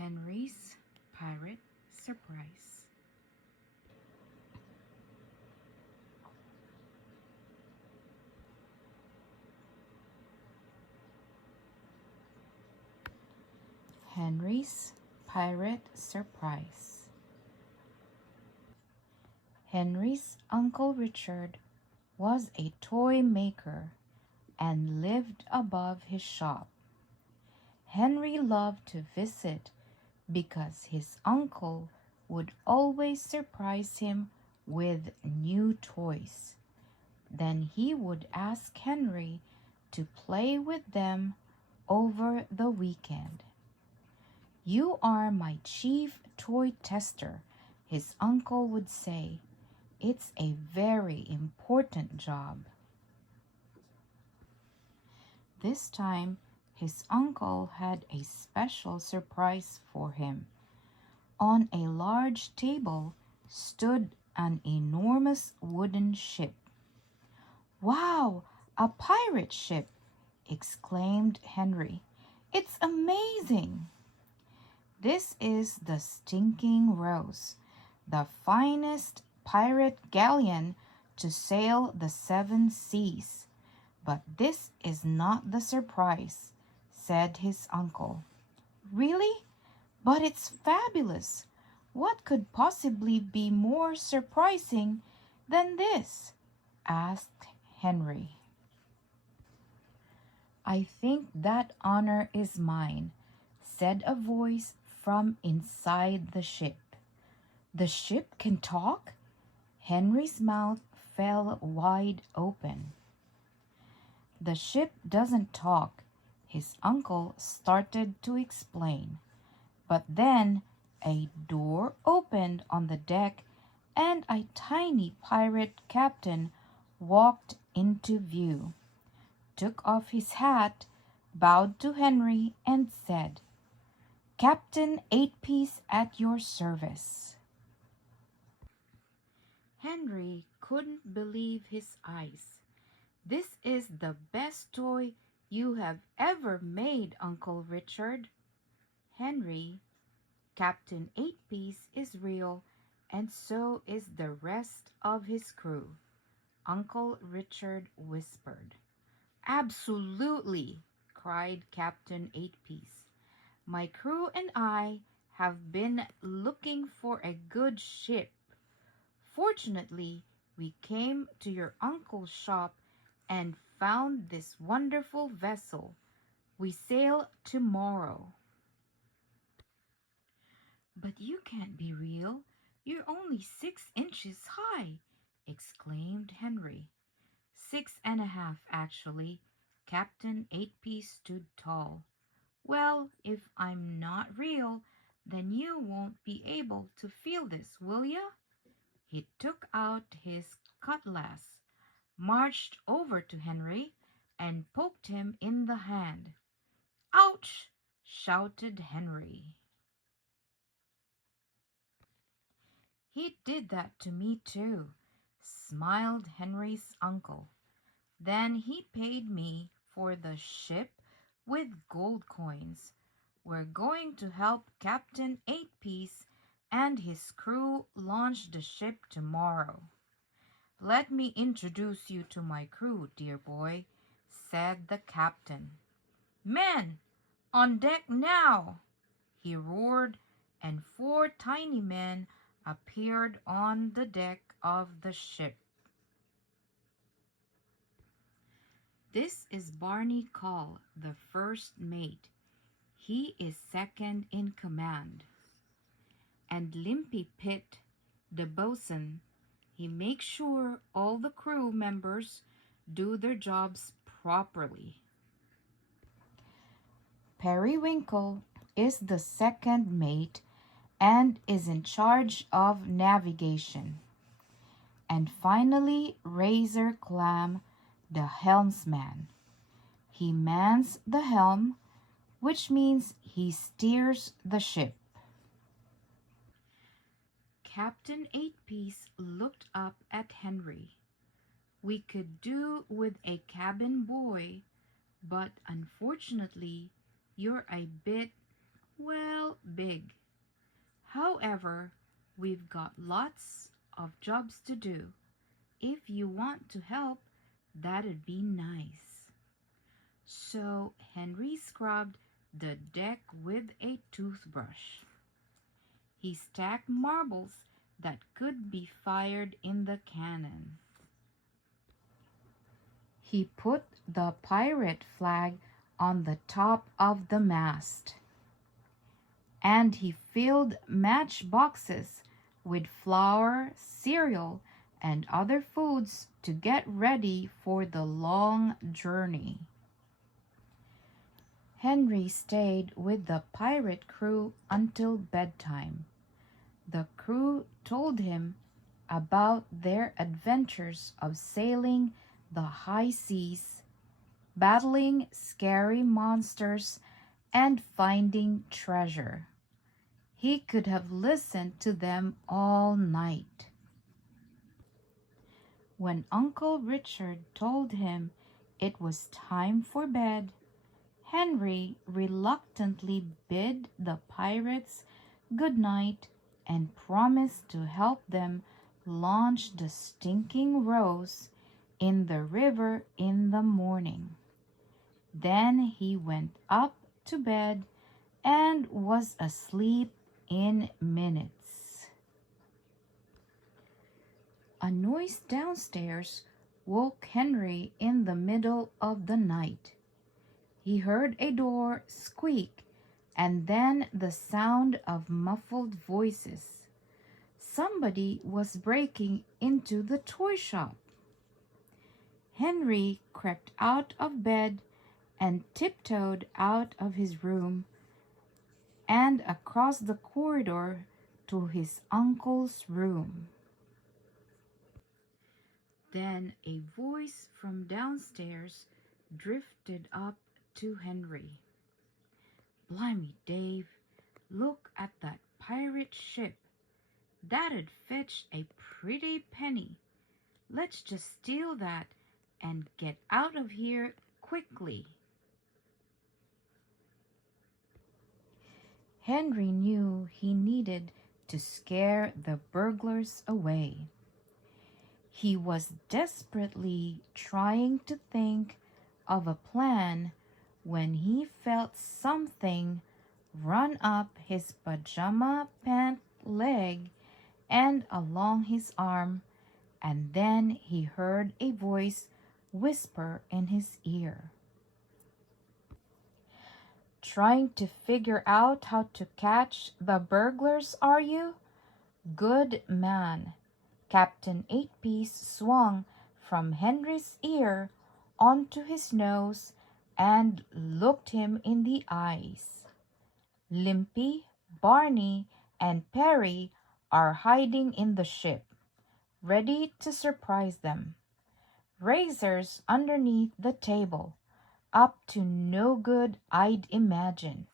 Henry's Pirate Surprise. Henry's Pirate Surprise. Henry's Uncle Richard was a toy maker and lived above his shop. Henry loved to visit because his uncle would always surprise him with new toys. Then he would ask Henry to play with them over the weekend. "You are my chief toy tester," his uncle would say. "It's a very important job." This time, his uncle had a special surprise for him. On a large table stood an enormous wooden ship. "Wow, a pirate ship!" exclaimed Henry. "It's amazing!" "This is the Stinking Rose, the finest pirate galleon to sail the 7 seas. But this is not the surprise," said his uncle. "Really? But it's fabulous! What could possibly be more surprising than this?" asked Henry. "I think that honor is mine," said a voice from inside the ship. "The ship can talk?" Henry's mouth fell wide open. "The ship doesn't talk," his uncle started to explain. But then a door opened on the deck and a tiny pirate captain walked into view, took off his hat, bowed to Henry, and said, "Captain Eightpiece at your service." Henry couldn't believe his eyes. "This is the best toy you have ever made, Uncle Richard." "Henry, Captain Eightpiece is real, and so is the rest of his crew," Uncle Richard whispered. "Absolutely!" cried Captain Eightpiece. "My crew and I have been looking for a good ship. Fortunately, we came to your uncle's shop and found this wonderful vessel. We sail tomorrow." "But you can't be real. You're only 6 inches high," exclaimed Henry. 6.5, actually. Captain Eightpiece stood tall. "Well, if I'm not real, then you won't be able to feel this, will ya?" He took out his cutlass, marched over to Henry, and poked him in the hand. "Ouch!" shouted Henry. "He did that to me too," smiled Henry's uncle. "Then he paid me for the ship with gold coins. We're going to help Captain Eightpiece and his crew launch the ship tomorrow." "Let me introduce you to my crew, dear boy," said the captain. "Men, on deck now!" he roared, and 4 tiny men appeared on the deck of the ship. "This is Barney Call, the first mate. He is second in command. And Limpy Pitt, the boatswain. He makes sure all the crew members do their jobs properly. Periwinkle is the second mate and is in charge of navigation. And finally, Razor Clam, the helmsman. He mans the helm, which means he steers the ship." Captain Eightpiece looked up at Henry. "We could do with a cabin boy, but unfortunately you're a bit, Well, big. However, we've got lots of jobs to do. If you want to help, that'd be nice. So Henry scrubbed the deck with a toothbrush. He stacked marbles that could be fired in the cannon. He put the pirate flag on the top of the mast. And he filled matchboxes with flour, cereal, and other foods to get ready for the long journey. Henry stayed with the pirate crew until bedtime. The crew told him about their adventures of sailing the high seas, battling scary monsters, and finding treasure. He could have listened to them all night. When Uncle Richard told him it was time for bed, Henry reluctantly bid the pirates good night and promised to help them launch the stinking Rose in the river in the morning. Then he went up to bed and was asleep in minutes. A noise downstairs woke Henry in the middle of the night. He heard a door squeak and then the sound of muffled voices. Somebody was breaking into the toy shop. Henry crept out of bed and tiptoed out of his room and across the corridor to his uncle's room. Then a voice from downstairs drifted up to Henry. "Blimey, Dave, look at that pirate ship. That'd fetch a pretty penny. Let's just steal that and get out of here quickly." Henry knew he needed to scare the burglars away. He was desperately trying to think of a plan when he felt something run up his pajama pant leg and along his arm, and then he heard a voice whisper in his ear. "Trying to figure out how to catch the burglars, are you? Good man." Captain Eightpiece swung from Henry's ear onto his nose and looked him in the eyes. "Limpy, Barney, and Perry are hiding in the ship, ready to surprise them. Razor's underneath the table, up to no good, I'd imagine."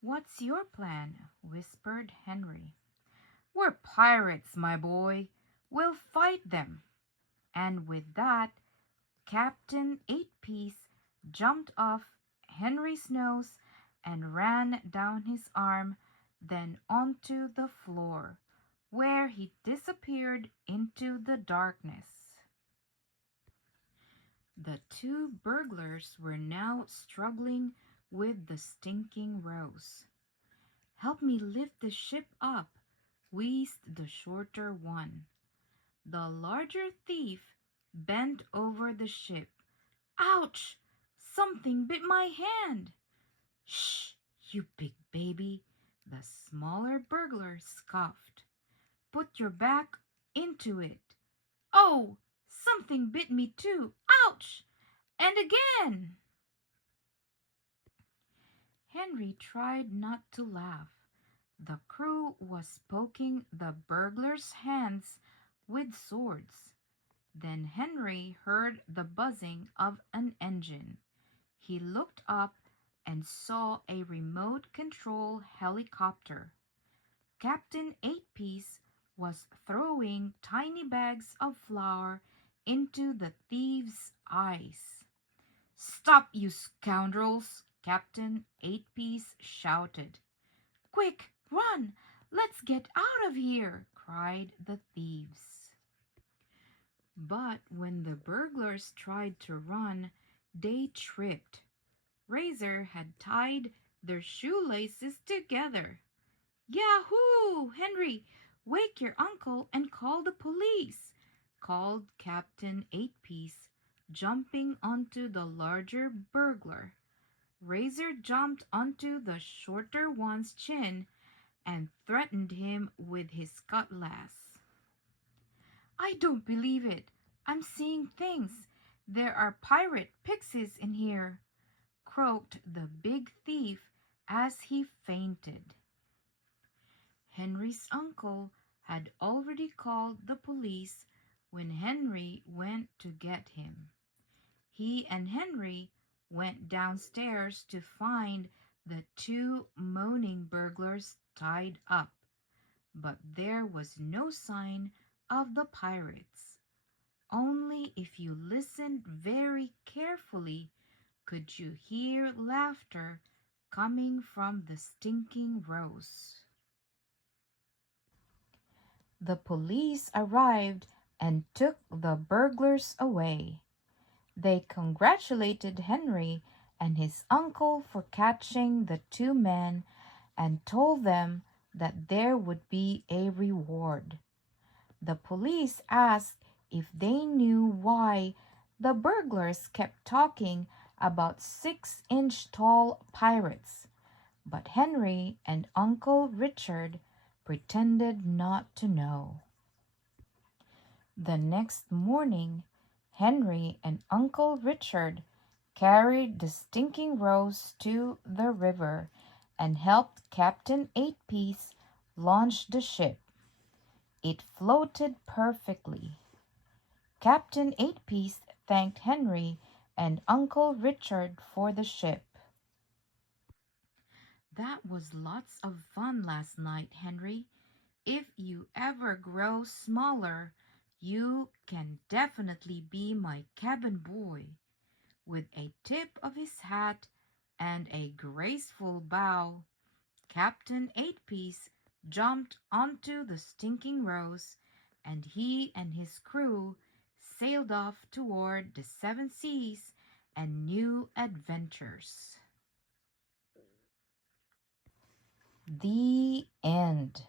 "What's your plan?" whispered Henry. "We're pirates, my boy. We'll fight them." And with that, Captain Eightpiece jumped off Henry's nose and ran down his arm, then onto the floor, where he disappeared into the darkness. The two burglars were now struggling with the stinking Rose. "Help me lift the ship up," wheezed the shorter one. The larger thief bent over the ship. "Ouch! Something bit my hand." "Shh, you big baby," the smaller burglar scoffed. "Put your back into it." "Oh, something bit me too. Ouch! And again." Henry tried not to laugh. The crew was poking the burglars' hands with swords. Then Henry heard the buzzing of an engine. He looked up and saw a remote control helicopter. Captain Eightpiece was throwing tiny bags of flour into the thieves' eyes. "Stop, you scoundrels!" Captain Eightpiece shouted. "Quick, run! Let's get out of here!" cried the thieves. But when the burglars tried to run, they tripped. Razor had tied their shoelaces together. "Yahoo! Henry, wake your uncle and call the police!" called Captain Eightpiece, jumping onto the larger burglar. Razor jumped onto the shorter one's chin and threatened him with his cutlass. "I don't believe it. I'm seeing things. There are pirate pixies in here," croaked the big thief as he fainted. Henry's uncle had already called the police when Henry went to get him. He and Henry went downstairs to find the two moaning burglars tied up, but there was no sign of the pirates. Only if you listened very carefully could you hear laughter coming from the stinking rows. The police arrived and took the burglars away. They congratulated Henry and his uncle for catching the two men and told them that there would be a reward. The police asked if they knew why the burglars kept talking about 6-inch tall pirates, but Henry and Uncle Richard pretended not to know. The next morning, Henry and Uncle Richard carried the stinking rose to the river and helped Captain Eightpiece launch the ship. It floated perfectly. Captain Eightpiece thanked Henry and Uncle Richard for the ship. "That was lots of fun last night, Henry. If you ever grow smaller, you can definitely be my cabin boy." With a tip of his hat and a graceful bow, Captain Eightpiece jumped onto the stinking rose, and he and his crew sailed off toward the seven seas and new adventures. The end.